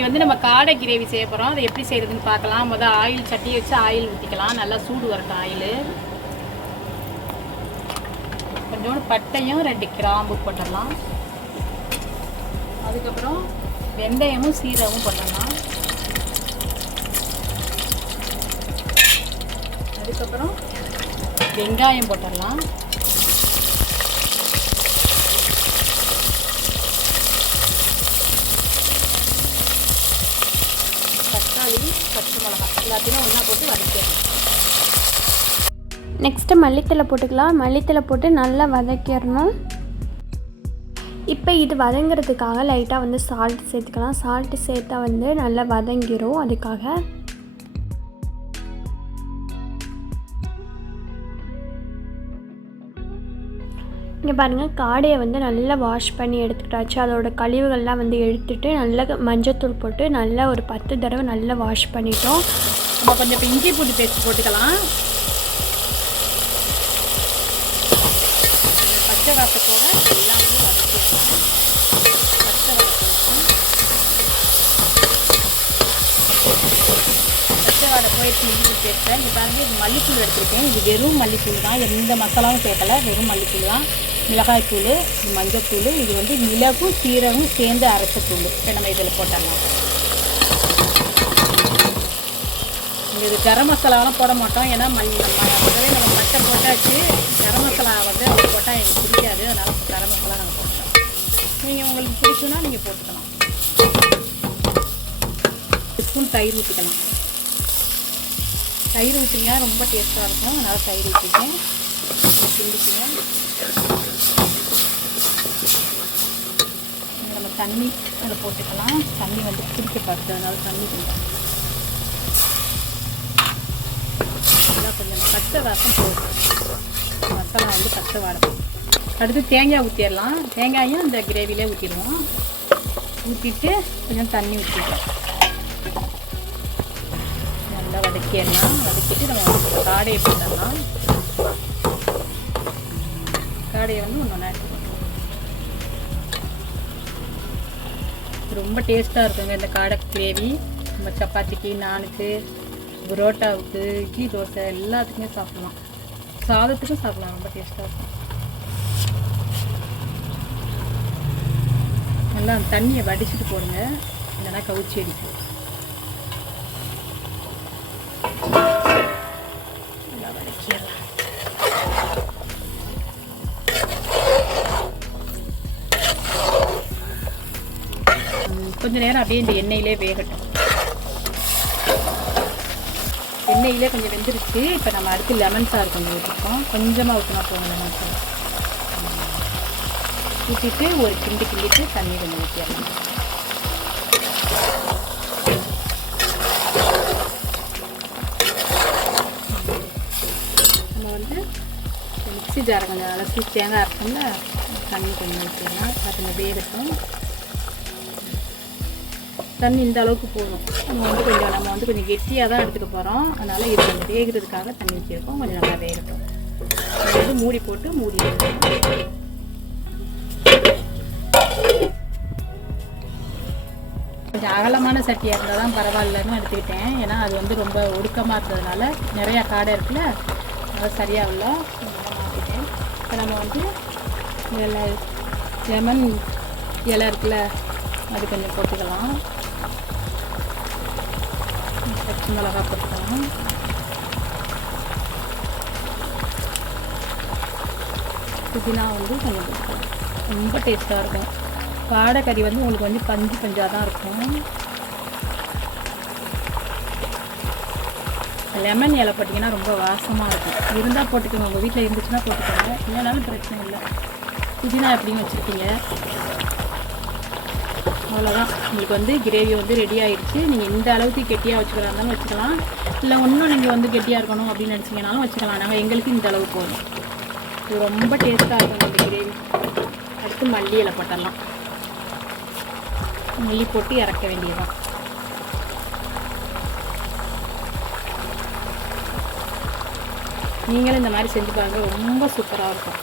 இன்றைக்கி வந்து நம்ம காடை கிரேவி செய்ய போகிறோம் அதை எப்படி செய்கிறதுன்னு பார்க்கலாம். முதல் ஆயில் சட்டி வச்சு ஆயில் ஊற்றிக்கலாம் நல்லா சூடு வரட்டும் ஆயில். கொஞ்சோண்டு பட்டையும் ரெண்டு கிராம்பு போட்டுடலாம். அதுக்கப்புறம் வெந்தயமும் சீரகமும் போட்டுடலாம். அதுக்கப்புறம் வெங்காயம் போட்டுடலாம். மல்லி பச்சை மிளகாய் எல்லாத்தையும் ஒன்றா போட்டு வதக்கிடணும். நெக்ஸ்ட்டு மல்லித்தலை போட்டுக்கலாம். மல்லித்தலை போட்டு நல்லா வதக்கிடணும். இப்போ இது வதங்கிறதுக்காக லைட்டாக வந்து சால்ட் சேர்த்துக்கலாம். சால்ட்டு சேர்த்தா வந்து நல்லா வதங்கிடும் அதுக்காக இங்கே பாருங்கள் காடையை வந்து நல்லா வாஷ் பண்ணி எடுத்துக்கிட்டாச்சு அதோட கழிவுகள்லாம் வந்து எடுத்துட்டு நல்லா மஞ்சத்தூள் போட்டு நல்லா ஒரு பத்து தடவை நல்லா வாஷ் பண்ணிட்டோம். நம்ம கொஞ்சம் இஞ்சி பூண்டு பேஸ்ட் போட்டுக்கலாம். பச்சை வாசத்தோட எல்லாம் வந்து வதக்கிடலாம் பச்சை வாசம். பச்சை வாடை போயிடுச்சு இஞ்சி பூண்டு பேஸ்ட்டை இங்கே பாருங்க இது மல்லித்தூள் எடுத்துருக்கேன். இது வெறும் மல்லித்தூள் தான். எந்த மசாலாவும் சேர்க்கலை வெறும் மல்லித்தூள் தான். மிளகாய் தூள் மஞ்சத்தூள் இது வந்து மிளகும் சீரகம் சேர்ந்து அரைச்ச தூள். இப்போ நம்ம இதில் போட்டுடலாம். இது கரம் மசாலாலாம் போட மாட்டோம். ஏன்னா மல் ம- நம்ம மட்டை போட்டாச்சு. கரம் மசாலா வந்து அவங்க போட்டால் எனக்கு பிடிக்காது. அதனால் கரம் மசாலா நாங்கள் போட்டோம் நீங்கள் உங்களுக்கு பிடிக்குன்னா நீங்கள் போட்டுக்கலாம். ஸ்பூன் தயிர் ஊற்றிக்கலாம் தயிர் ஊற்றிங்கன்னா ரொம்ப டேஸ்ட்டாக இருக்கும். அதனால் தயிர் ஊற்றிக்கேன் கிண்டிக்குவேன் நம்ம தண்ணி அதில் போட்டுக்கலாம் தண்ணி வந்து குடிக்க பார்த்து அதனால தண்ணி கொஞ்சம் நல்லா கொஞ்சம் பச்சை வாசம் போகும் மசாலா வந்து பச்சை வாடகை அடுத்து தேங்காய் ஊற்றிடலாம் தேங்காயும் இந்த கிரேவிலே ஊற்றிடுவோம் ஊற்றிட்டு கொஞ்சம் தண்ணி ஊற்றிடலாம் நல்லா வதக்கிடலாம். வதக்கிட்டு நம்ம காடையை போட்டுடலாம். மசாலையை வந்து ஒன்று ஒன்றா எடுத்துக்கலாம் ரொம்ப டேஸ்ட்டாக இருக்குங்க இந்த காடை கிரேவி. நம்ம சப்பாத்திக்கு நானுக்கு புரோட்டாவுக்கு இட்லி தோசை எல்லாத்துக்குமே சாப்பிடலாம். சாதத்துக்கும் சாப்பிடலாம் ரொம்ப டேஸ்ட்டாக இருக்கும். நல்லா அந்த தண்ணியை வடிச்சிட்டு போடுங்க. இல்லைன்னா கவுச்சி அடிக்கும். நல்லா வடிச்சிடலாம் கொஞ்சம் கொஞ்ச நேரம் அப்படியே இந்த எண்ணெயிலே வேகட்டும். எண்ணெயிலே கொஞ்சம் வெந்துருச்சு. இப்போ நம்ம அடுத்து லெமன் சாறு கொஞ்சம் ஊற்றிருக்கோம் கொஞ்சமாக ஊற்றினா போகும் லெமன் சாறு. ஊற்றிட்டு ஒரு கிண்டி கிண்டிட்டு தண்ணி கொஞ்சம் ஊற்றிடலாம் நம்ம வந்து மிக்ஸி ஜாரை கொஞ்சம் அலசி தேங்காய் இருக்கும்ல தண்ணி கொஞ்சம் ஊற்றிடலாம் அது கொஞ்சம் வேகட்டும். தண்ணி இந்த அளவுக்கு போதும். நம்ம வந்து கொஞ்சம் நம்ம வந்து கொஞ்சம் கெட்டியாக தான் எடுத்துக்க போகிறோம் அதனால் இது கொஞ்சம் வேகிறதுக்காக தண்ணி ஊற்றிருக்கோம் கொஞ்சம் நல்லா வேகட்டும். வந்து மூடி போட்டு மூடி வைக்கணும். கொஞ்சம் அகலமான சட்டியாக இருந்தால் தான் பரவாயில்லன்னு எடுத்துக்கிட்டேன். ஏன்னா அது வந்து ரொம்ப ஒடுக்கமாக இருந்ததுனால நிறையா காடை இருக்குல்ல அது சரியாக இல்லை மாற்றிட்டேன் இப்போ நம்ம வந்து இலை லெமன் இலை இருக்குல்ல அது கொஞ்சம் போட்டுக்கலாம். பச்சை மிளகா போட்டுக்கலாம். புதினா வந்து கொஞ்சம் போட்டுக்கலாம். ரொம்ப டேஸ்ட்டாக இருக்கும். காடை வந்து உங்களுக்கு வந்து பஞ்சு பஞ்சாக தான் இருக்கும். லெமன் இலை போட்டிங்கன்னா ரொம்ப வாசமாக இருக்கும். இருந்தால் போட்டுக்கோங்க. உங்கள் வீட்டில் இருந்துச்சுன்னா போட்டுக்கோங்க. இல்லைனாலும் பிரச்சனை இல்லை. புதினா எப்படியும் வச்சுருக்கீங்க. அவ்வளோதான் உங்களுக்கு வந்து கிரேவி வந்து ரெடி ஆகிடுச்சு நீங்கள் இந்த அளவுக்கு கெட்டியாக வச்சுக்கலாம் இருந்தாலும் வச்சுக்கலாம். இல்லை இன்னும் நீங்கள் வந்து கெட்டியாக இருக்கணும் அப்படின்னு நினச்சிங்கனாலும் வச்சுக்கலாம். நாங்கள் எங்களுக்கு இந்த அளவு போதும். இது ரொம்ப டேஸ்ட்டாக இருக்கும் இந்த கிரேவி அடுத்து மல்லி இலை போட்டலாம் மல்லி போட்டு இறக்க வேண்டியதான் நீங்களும் இந்த மாதிரி செஞ்சு பாருங்கள் ரொம்ப சூப்பராக இருக்கும்.